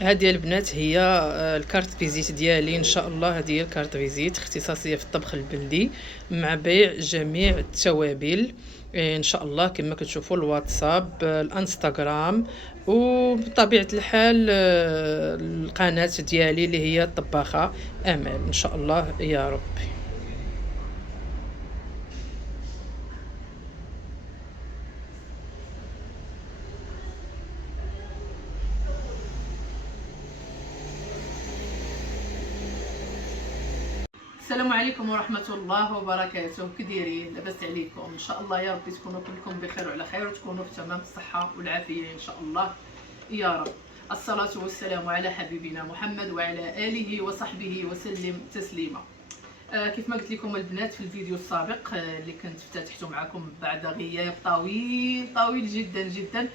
هذه البنات هي الكارت فيزيت ديالي ان شاء الله. هذه هي الكارت فيزيت، اختصاصيه في الطبخ البلدي مع بيع جميع التوابل ان شاء الله. كما كتشوفوا الواتساب، الانستغرام، وبطبيعه الحال القناه ديالي اللي هي الطباخه امال ان شاء الله يا ربي. السلام عليكم ورحمة الله وبركاته. كديرين؟ لاباس عليكم؟ ان شاء الله يا ربي تكونوا كلكم بخير وعلى خير، وتكونوا في تمام الصحة والعافية ان شاء الله يا رب. الصلاة والسلام على حبيبنا محمد وعلى آله وصحبه وسلم تسليما. كيف ما قلت لكم البنات في الفيديو السابق اللي كنت افتتحته معكم بعد غياب طويل جدا جدا،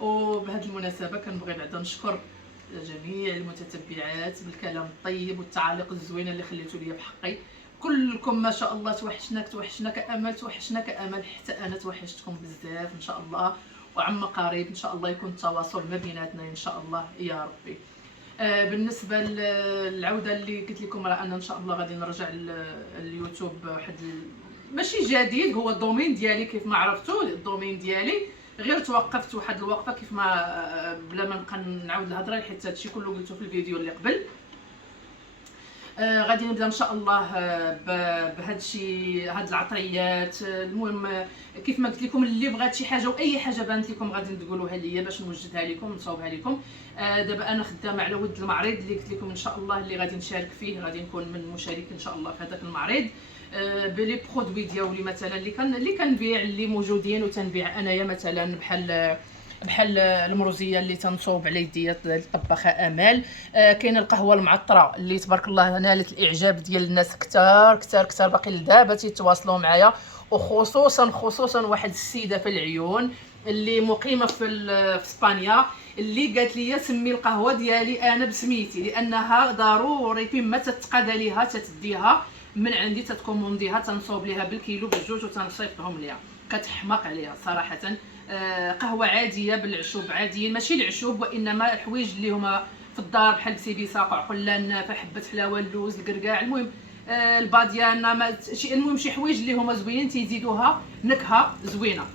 وبهذه المناسبة كنبغي بعدا نشكر جميع المتتبعات بالكلام الطيب والتعاليق الزوينه اللي خليتوا لي بحقي. كلكم ما شاء الله توحشناك امل، حتى انا توحشتكم بزاف ان شاء الله. وعما قريب ان شاء الله يكون التواصل ما بيناتنا ان شاء الله يا ربي. بالنسبه للعوده اللي قلت لكم، راه انا ان شاء الله غادي نرجع اليوتيوب واحد ماشي جديد، هو الدومين ديالي كيف ما عرفتوا. الدومين ديالي غير توقفت واحد الوقفه كيف ما بلا ما نبقى نعاود الهضره، حيت هادشي كله قلته في الفيديو اللي قبل. غادي نبدا ان شاء الله بهادشي، هاد العطريات. المهم كيف ما قلت لكم، اللي بغات شي حاجه واي حاجه بانت لكم غادي تقولوها ليا باش نوجدها لكم ونصاوبها لكم. دابا انا خدامه على ود المعرض اللي قلت لكم ان شاء الله اللي غادي نشارك فيه، غادي نكون من المشارك ان شاء الله في هذاك المعرض. بلي برودوي ديالي مثلا اللي كنبيع، اللي موجودين وتنبيع انايا، مثلا بحال المروزيه اللي تنصوب على يدي الطباخه امال. كاينه القهوه المعطره اللي تبارك الله نالت الاعجاب ديال الناس كثار باقي لدابا تيتواصلوا معايا، وخصوصا واحد السيده في العيون اللي مقيمه في اسبانيا، اللي قالت لي سمي القهوه ديالي انا بسميتي، لانها ضروري فيما تتقاد ليها تتديها من عندي، تتكومونديها، تنصوب ليها بالكيلو بالجوج وتنصيفطهم ليها. كتحماق عليها صراحه. قهوه عاديه بالعشوب عاديين، ماشي العشوب وانما حوايج اللي هما في الدار بحال بسيبيساق، عقلان نافع، حبه حلاوه، اللوز، الكركاع، المهم الباديانا، المهم شي حوايج اللي هما زوينين تيزيدوها نكهه زوينه.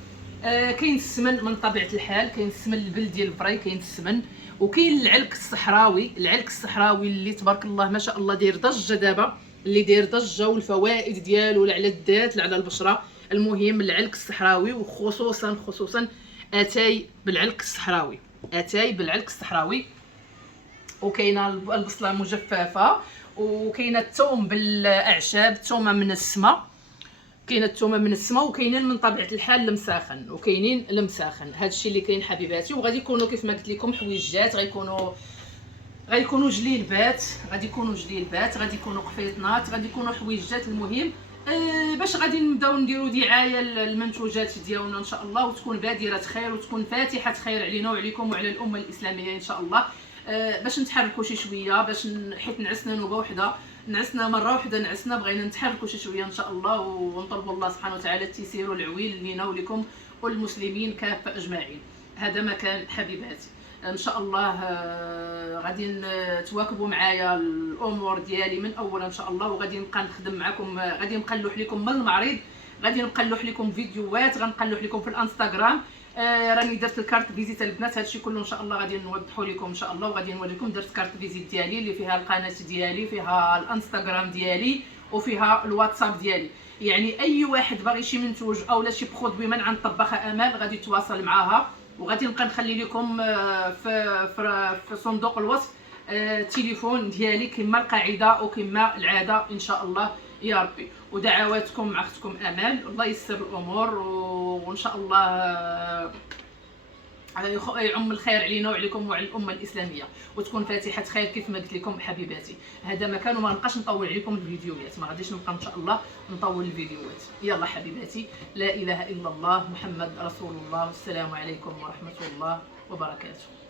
كاين السمن من طبيعه الحال، كاين السمن البلدي الفري، كاين السمن، وكاين العلك الصحراوي اللي تبارك الله ما شاء الله داير ضجه دابا، اللي داير ضجه، والفوائد ديالو على الذات على البشره. المهم العلك الصحراوي، وخصوصا اتاي بالعلك الصحراوي. وكاينه البصله المجففه، وكاينه الثوم بالاعشاب، الثومه من السما، وكاينين من طبيعه الحال المساخن، وكاينين المساخن. هادشي اللي كاين حبيباتي. وغادي يكونوا كيف ما قلت لكم حويجات، غيكونوا جليلبات، غادي يكونوا قفيطنات، غادي يكونوا حويجات. المهم باش غادي نبداو نديروا دعايه للمنتوجات ديالنا ان شاء الله، وتكون بادره خير، وتكون فاتحه خير علينا وعليكم وعلى الامه الاسلاميه ان شاء الله. باش نتحركوا شي شويه، حيت نعسنا نوبه وحده، نعسنا مره وحده، بغينا نتحركوا شي شويه ان شاء الله، ونطلبوا الله سبحانه وتعالى التيسير والعويل لينا ولكم والمسلمين كافه اجمعين. هذا ما كان حبيباتي. ان شاء الله غادي تواكبوا معايا الامور ديالي من اول ان شاء الله، وغادي نبقى نخدم معكم، غادي نبقى نلوح لكم من المعرض، غادي نبقى نلوح لكم فيديوهات، غنبقى نلوح لكم في الانستغرام. راني درت الكارت فيزيت البنات، هادشي كله ان شاء الله غادي نوضحوا لكم ان شاء الله، وغادي نوريكم. درت كارت فيزيت ديالي اللي فيها القناه ديالي، فيها الانستغرام ديالي، وفيها الواتساب ديالي. يعني اي واحد باغي شي منتوج او لا شي برودوي من عند طباخه امال غادي يتواصل معاها، وغادي نبقى نخلي لكم في صندوق الوصف التليفون ديالي كما القاعده وكما العاده ان شاء الله يا ربي. ودعواتكم مع اختكم امال، الله يسر الامور، وان شاء الله يعم الخير علينا وعليكم وعلى الامه الاسلاميه، وتكون فاتحه خير كيف ما قلت لكم حبيباتي. هذا مكان، وما نبقاش نطول عليكم الفيديوهات، ما غاديش نبقى ان شاء الله نطول الفيديوهات. يلا حبيباتي، لا اله الا الله محمد رسول الله، والسلام عليكم ورحمه الله وبركاته.